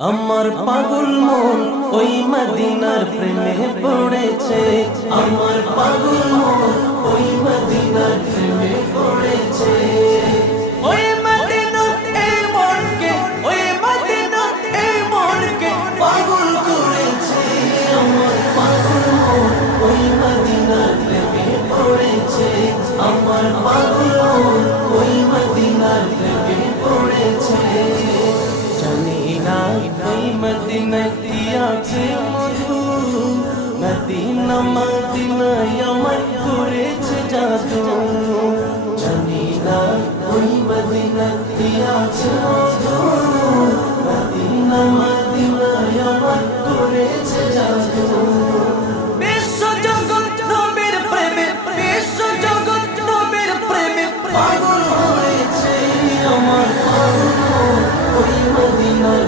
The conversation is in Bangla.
আমার পাগল মন ওই মদিনার প্রেমে পড়েছে। আমার পাগল মন ওই মদিনার প্রেমে পড়েছে। ওই মদিনা এই মনকে, ওই মদিনা এই মনকে পাগল করেছে। আমার পাগল মন ওই মদিনার প্রেমে পড়েছে। আমার পাগল মন ওই মদিনার প্রেমে পড়েছে। জানি না ওই মদিনায় কি আছে মধু, মদিনা মদিনায় আমার করেছে জাদু। জানি না ওই মদিনায় কি আছে মধু, মদিনা মদিনায় আমার করেছে জাদু। বিশ্ব জগৎ নবীর প্রেমে, বিশ্ব জগৎ নবীর প্রেমে পাগল হয়েছে। আমার পাগল ওই মদিনার